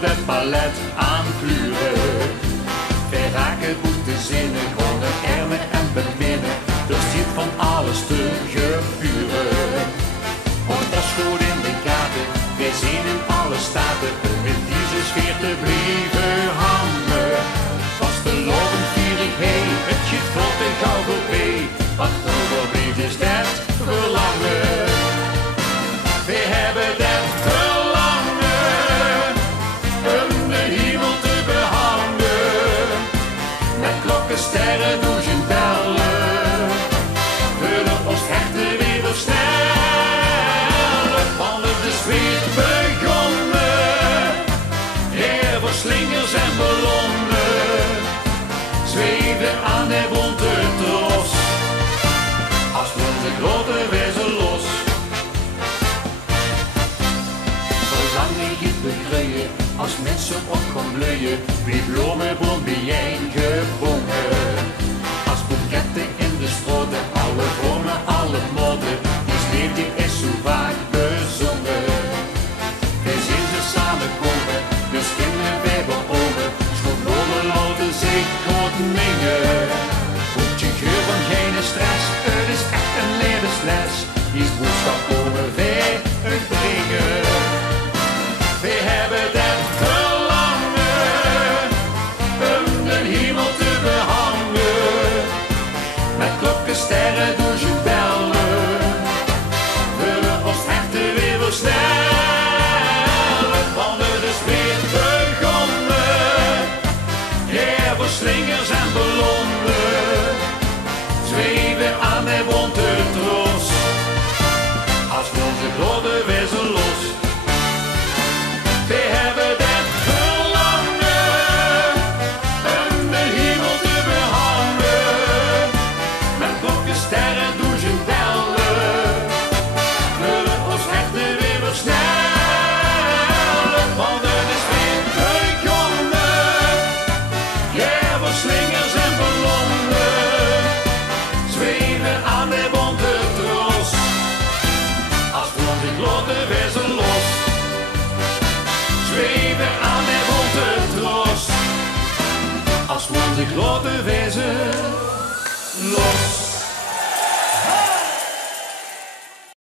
door het palet aan kluren. Verraken boete zinnen, gewoon ermen en beminnen. Er zit van alles te geburen. Hoort als goed in de gaten, wij zien in alle staten om in deze sfeer te blijven hangen. Was te lopen vier ik heen, het giet vlot en gauw voorbij. Wat overblijft is dat verlangen. We hebben dat verlangen om de hemel te behangen. Met klokken, sterren, douchen, bellen, willen ons echte weer versnellen. Want het is weer begonnen, weer voor slingers en ballonnen, zweven aan de bonte tros, als onze grote wezen los. Zolang niet giet begroeien, als mensen op gaan bloeien, wie bloemenboom bijeengebogen. Als boeketten in de stroten, alle vormen, alle moden, die sneeuw die is zo vaak bezongen. We zien ze samenkomen, dus kinderen hebben ogen, schoonlonen laten zich goed mingen. Hoeft je geur van geen stress, het is echt een levensles, die boodschap komen wij uitbrengen. We hebben dat verlangen om de hemel te behangen. Met klokken, sterren, douchen, bellen, willen ons echte weer versnellen. Want het is weer begonnen, ja, voor slingers en ballonnen, zweven aan de bonte tros, als onze grote wezen los. We hebben dat verlangen om de hemel te behangen. Met klokken, sterren, douchen, bellen, willen ons echte weer versnellen. Want het is weer begonnen, ja, voor slingers en ballonnen, zweven aan de bonte tros, als onze grote wezen los. Zweven aan de bonte tros, als onze grote wezen los.